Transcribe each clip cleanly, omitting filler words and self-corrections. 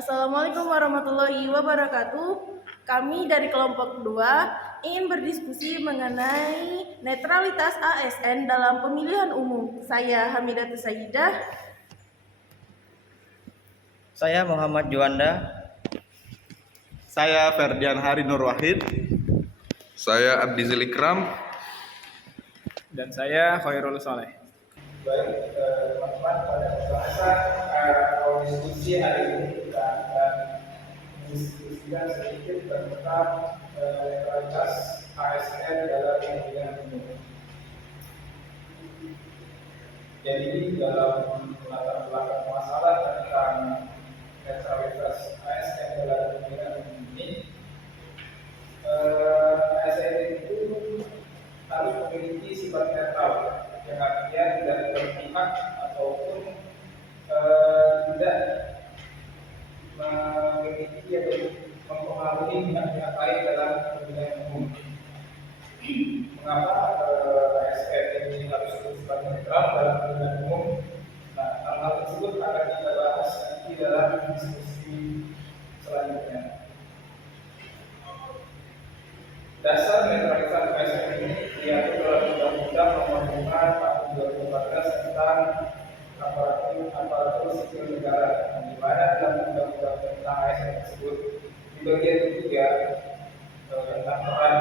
Assalamualaikum warahmatullahi wabarakatuh. Kami dari kelompok 2 ingin berdiskusi mengenai netralitas ASN dalam pemilihan umum. Saya Hamidatus Sayyidah. Saya Muhammad Juanda. Saya Ferdian Hari Nur Wahid. Saya Abdizil Ikram. Dan saya Khairul Soleh. Baik teman-teman, pada pembahasan atau diskusi hari ini kita akan mendiskusikan sedikit tentang netralitas ASN dalam pemilihan umum. Jadi dalam latar belakang masalah tentang netralitas ASN dalam pemilihan umum ini, ASN itu harus memiliki sifat netral, yang artinya tidak berpihak ataupun tidak memiliki atau mempengaruhi pihak-pihak lain dalam pemilihan umum. Mengapa ASN ini harus bersifat netral dalam pemilihan umum? Nah, hal-hal tersebut akan kita bahas nanti dalam diskusi selanjutnya. Dasar netralitas ASN ini diatur dalam Undang-Undang Nomor 5 Tahun 2014 tentang aparatur sipil negara, di mana dalam Undang-Undang tentang ASN tersebut di bagian ketiga tentang peran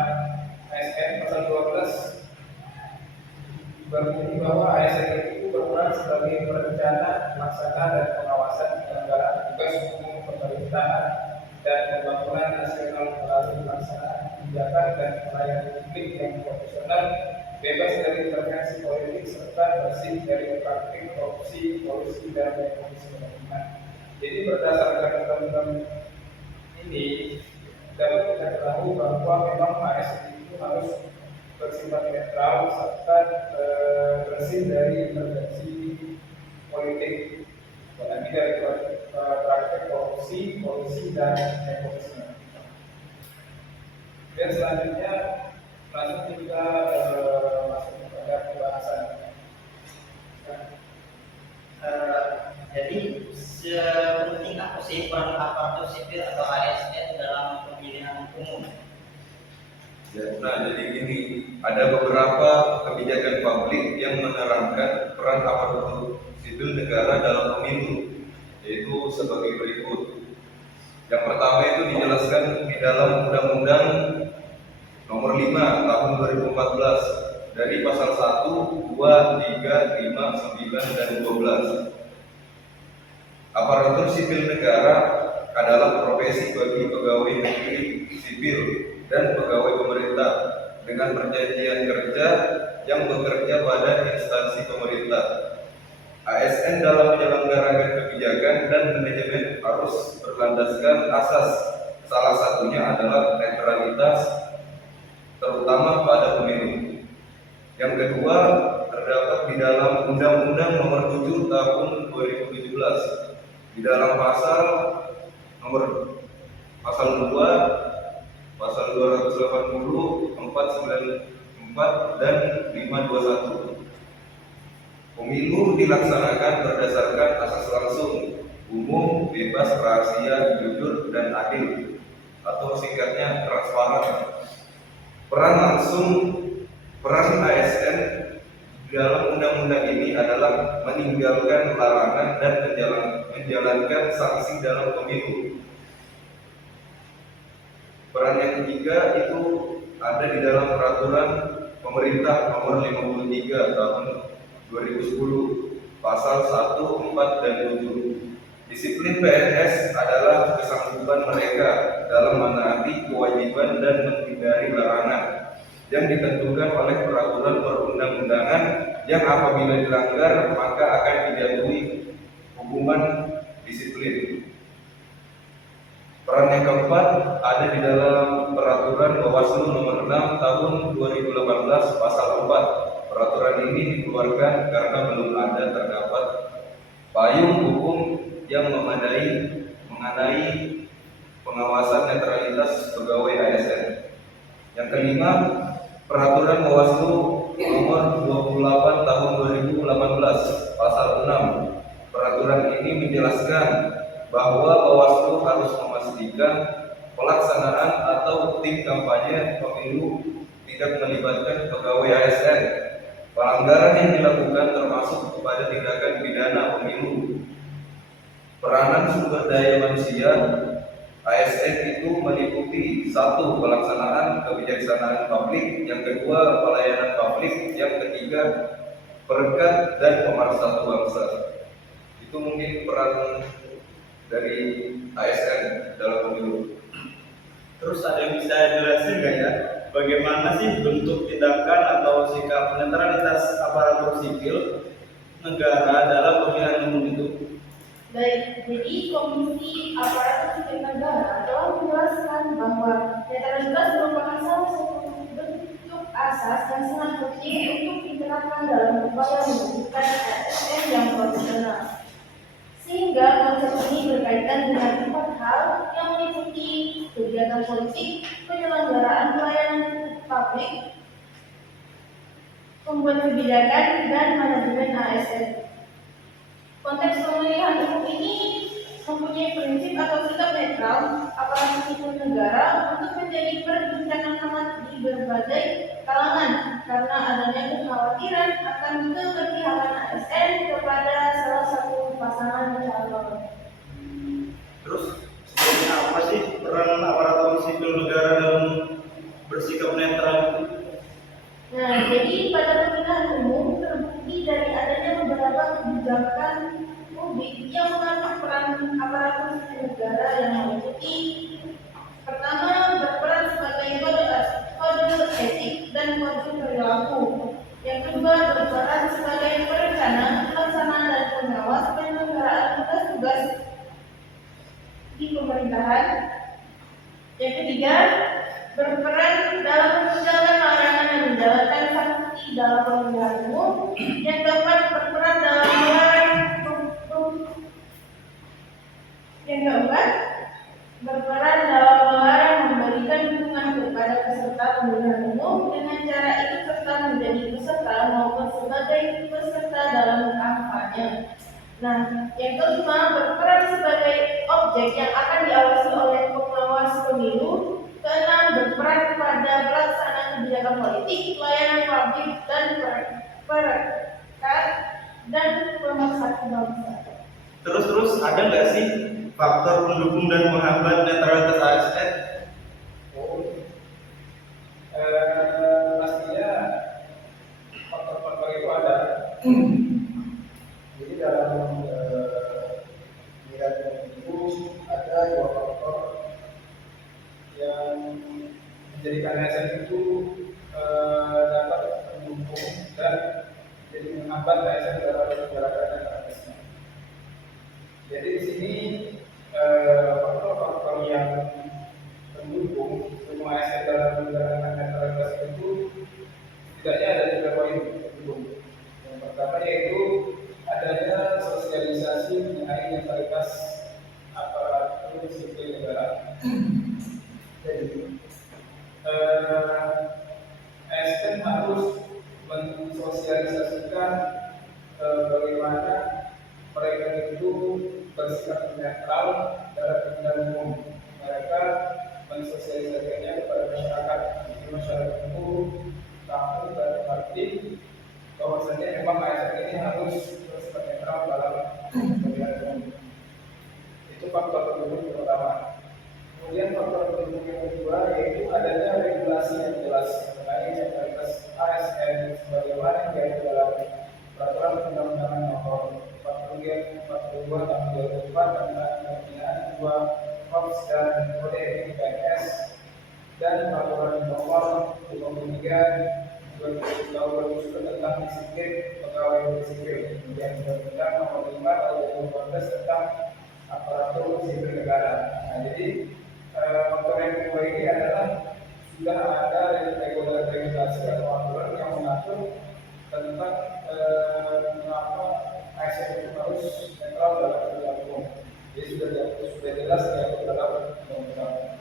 ASN pasal 12 berbunyi bahwa ASN itu berperan sebagai perencana, pelaksana, dan pengawasan penyelenggaraan tugas umum pemerintahan dan pembangunan nasional melalui pelaksanaan kebijakan dan pelayanan publik yang profesional, bebas dari intervensi politik, serta bersih dari praktik korupsi, kolusi, dan nepotisme. Jadi berdasarkan undang-undang ini dapat kita ketahui bahwa memang ASN itu harus bersifat netral serta bersih dari intervensi politik, apalagi dari praktik korupsi, kolusi, dan nepotisme. Dan selanjutnya langsung kita masuk kepada pembahasan. Jadi sepenting apa sih peran aparatur sipil atau ASN dalam pemilihan umum? Nah, jadi gini, ada beberapa kebijakan publik yang menerangkan peran aparatur sipil negara dalam pemilu, yaitu sebagai berikut. Yang pertama itu dijelaskan di dalam Undang-Undang Nomor 5 Tahun 2014 dari pasal 1, 2, 3, 5, 9, dan 12. Aparatur sipil negara adalah profesi bagi pegawai negeri sipil dan pegawai pemerintah dengan perjanjian kerja yang bekerja pada instansi pemerintah. ASN dalam menyelenggarakan kebijakan dan manajemen harus berlandaskan asas, salah satunya adalah netralitas, terutama pada pemilu. Yang kedua, terdapat di dalam Undang-Undang Nomor 7 Tahun 2017 di dalam pasal 2, pasal 280, 494, dan 521. Pemilu dilaksanakan berdasarkan asas langsung, umum, bebas, rahasia, jujur, dan adil, atau singkatnya transparan. Peran ASN dalam undang-undang ini adalah meninggalkan larangan dan menjalankan sanksi dalam pemilu. Peran yang ketiga itu ada di dalam peraturan pemerintah nomor 53 tahun 2010 pasal 1, 4, dan 7. Disiplin PNS adalah kesanggupan mereka dalam menaati kewajiban dan menghindari larangan yang ditentukan oleh peraturan perundang-undangan yang apabila dilanggar maka akan dijatuhi hukuman disiplin. Peran yang keempat ada di dalam peraturan Bawaslu nomor 6 tahun 2018 pasal 4. Peraturan ini dikeluarkan karena belum ada terdapat payung hukum yang memadai mengenai pengawasan netralitas pegawai ASN. Yang kelima, peraturan Bawaslu nomor 28 tahun 2018 pasal 6. Peraturan ini menjelaskan bahwa Bawaslu harus memastikan pelaksanaan atau tim kampanye pemilu tidak melibatkan pegawai ASN. Pelanggaran yang dilakukan termasuk kepada tindakan pidana pemilu. Peranan sumber daya manusia ASN itu meliputi: satu, pelaksanaan kebijaksanaan publik; yang kedua, pelayanan publik; yang ketiga, perekat dan pemersatu bangsa. Itu mungkin peran dari ASN dalam pemilu. Terus ada yang bisa jelasin nggak ya, bagaimana sih bentuk tindakan atau sikap netralitas aparatur sipil negara dalam pemilihan umum itu? Baik, jadi Komisi Aparatur Sipil Negara telah menjelaskan bahwa netralitas merupakan salah satu bentuk asas yang sangat penting untuk diterapkan dalam upaya mewujudkan ASN yang profesional. Sehingga konsep ini berkaitan dengan 4 hal yang meliputi kegiatan politik, penyelenggaraan pelayanan publik, pembuat kebijakan, dan manajemen ASN. Konteks pemilihan umum ini mempunyai prinsip atau sikap netral aparatur sipil negara untuk menjadi perbincangan hangat di berbagai kalangan karena adanya kekhawatiran akan keberpihakan ASN kepada salah satu pasangan calon. Terus sebenarnya apa sih peran aparatur sipil negara dalam bersikap netral itu? Nah, jadi pada pemilihan umum terbukti dari adanya beberapa kebijakan publik yang mengatur peran aparatur sipil negara yang meliputi: pertama, berperan sebagai kode etik dan kode perilaku; yang kedua, berperan sebagai perencana, pelaksana, dan pengawas penyelenggaraan tugas-tugas di pemerintahan; yang ketiga, berperan dalam menjalankan larangan dan menjalankan sanksi dalam pemilihan umum; yang keempat, berperan dalam melarang memberikan dukungan kepada peserta pemilihan umum dengan cara ikut serta menjadi peserta maupun sebagai peserta dalam kampanye. Nah, yang kelima, berperan sebagai objek yang akan diawasi oleh pengawas pemilu. Keenam, berperan pada pelaksanaan kebijakan politik, pelayanan publik, dan perekat dan pemersatu bangsa. Terus ada nggak sih faktor pendukung dan penghambat netralitas ASN? Pastinya faktor-faktor itu ada. Jadi dalam pemilihan itu ada 2 faktor yang menjadikan ASN itu dapat mendukung dan jadi menghambat ASN dalam menjalankan netralitasnya. Jadi di sini faktor-faktor yang mendukung semua ASN dalam menjalankan netralitas itu setidaknya ada 3 poin pendukung. Yang pertama yaitu adanya sosialisasi mengenai netralitas aparatur sipil negara. Jadi ASN harus mensosialisasikan bagaimana mereka itu bersikap netral dalam pemilihan umum. Mereka mensosialisasikannya kepada masyarakat. Jadi masyarakat itu tahu dan mengerti bahwasanya memang ASN ini harus bersikap netral dalam pemilihan umum. Itu faktor pendukung pertama. Kemudian faktor pendukung yang kedua yaitu adanya regulasi yang jelas mengenai netralitas ASN sebagaimana yang diatur dalam peraturan undang-undangan nomor 42 tahun 2004 tentang pembinaan 2 Korps dan Kode Etik PNS dan peraturan nomor 23 tahun 2010 tentang disiplin pegawai negeri sipil, kemudian undang-undang nomor 5 tahun 2014 tentang aparatur sipil negara. Nah, jadi faktor yang kedua ini adalah sudah ada regulasi atau aturan yang mengatur tentang mengapa ASN itu harus netral dalam pemilihan umum. Jadi sudah jelas diatur dalam undang-undang.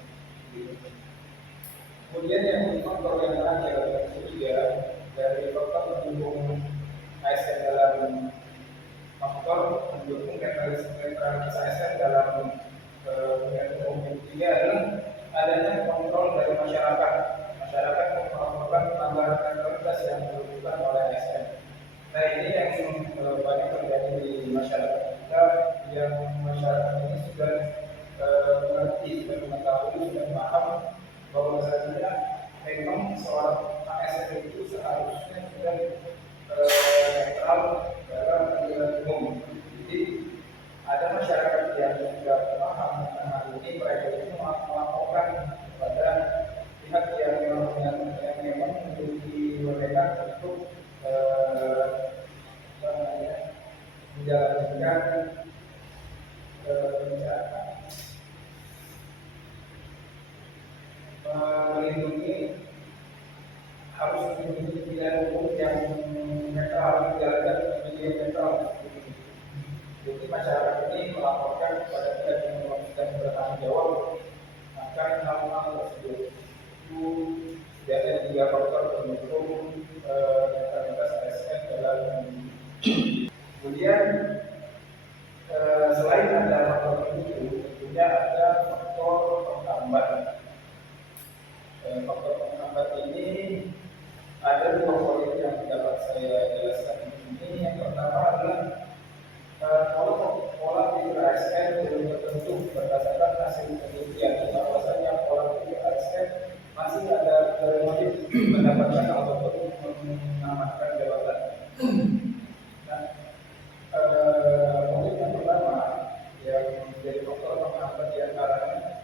Kemudian yang faktor yang terakhir atau ketiga dari faktor pendukung ASN dalam faktor pendukung netralitas ASN ASN dalam pemilihan umum. Yang ketiga adalah adanya kontrol dari masyarakat. Masyarakat melakukan pelanggaran netralitas yang dilakukan oleh ASN. Nah, ini yang banyak terjadi di masyarakat kita, yang masyarakat ini sudah mengerti, sudah mengetahui, sudah paham bahwasanya memang seorang ASN itu seharusnya sudah netral dalam pemilihan umum. Jadi ada masyarakat yang sudah paham tentang hal ini, mereka itu melaporkan kepada pihak yang memang memiliki wewenang untuk menjalankan melindungi, harus melindungi pilihan umum yang netral, menjalankan pemilihan netral. Jadi masyarakat ini melaporkan kepada pihak yang memang sedang bertanggung jawab akan hal-hal tersebut. Itu sudah ada 3 faktor pendukung netralitas ASN dalam. Kemudian selain ada faktor itu, tentunya ada faktor penghambat. Faktor penghambat ini ada 2 poin yang dapat saya jelaskan di sini. Yang pertama adalah pola pikir ASN belum tertentu berdasarkan hasil penelitian, bahwasanya pola pikir ASN masih ada motif mendapatkan ataupun mengamankan jabatan. Nah, motif yang pertama yang menjadi faktor penghambat diantaranya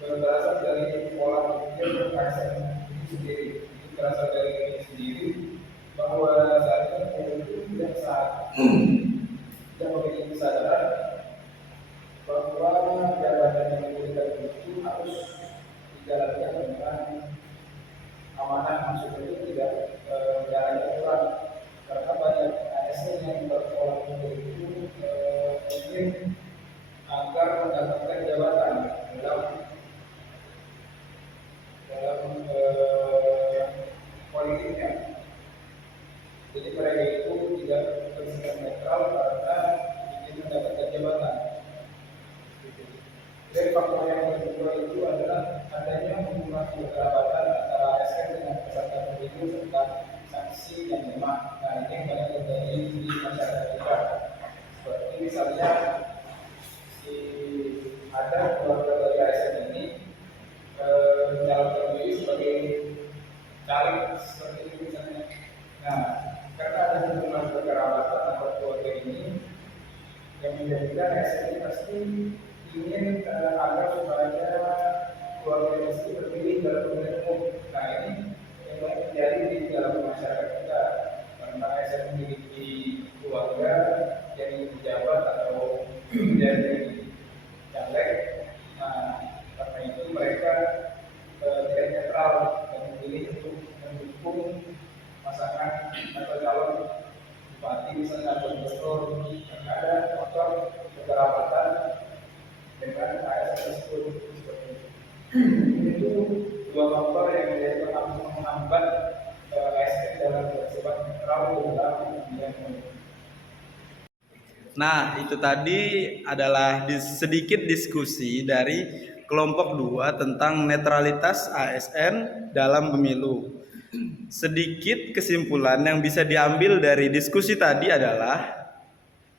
berasal dari pola pikir ASN itu sendiri. Itu berasal dari diri sendiri, bahwa saat ini itu tidak memiliki kesadaran bahwa jabatan yang diberikan itu harus dijalankan dengan amanah, maksudnya itu tidak menjalani aturan. Karena banyak ASN yang berpola pikir itu ingin agar mendapatkan jabatan dalam politiknya. Jadi mereka itu tidak bersikap netral karena ingin mendapatkan jabatan. Dan faktor yang kedua itu adalah adanya hubungan kekerabatan antara ASN dengan peserta pemilu serta sanksi yang lemah. Nah, ini yang banyak terjadi di masyarakat kita. Seperti misalnya ada keluarga dari ASN ini calon terpilih sebagai caleg seperti itu misalnya. Nah, karena ada hubungan kekerabatan antara keluarga ini yang menjadikan ASN ini pasti ingin agar supaya keluarga itu terpilih dalam pemilihan umum. Nah, ini yang banyak terjadi di dalam masyarakat kita, karena ASN memiliki keluarga yang pejabat atau menjadi caleg. Nah, karena itu mereka tidak netral dan memilih untuk mendukung pasangan atau calon bupati misalnya atau gubernur, karena ada faktor kekerabatan dengan ASN tersebut. Itu 2 faktor yang menjadi menghambat ASN dalam bersifat netral dalam pemilihan umum. Nah, itu tadi adalah sedikit diskusi dari kelompok 2 tentang netralitas ASN dalam pemilu. Sedikit kesimpulan yang bisa diambil dari diskusi tadi adalah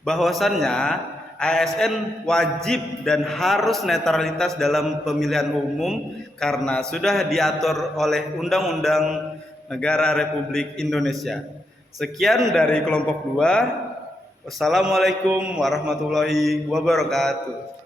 bahwasannya ASN wajib dan harus netralitas dalam pemilihan umum karena sudah diatur oleh Undang-Undang Negara Republik Indonesia. Sekian dari kelompok 2. Wassalamualaikum warahmatullahi wabarakatuh.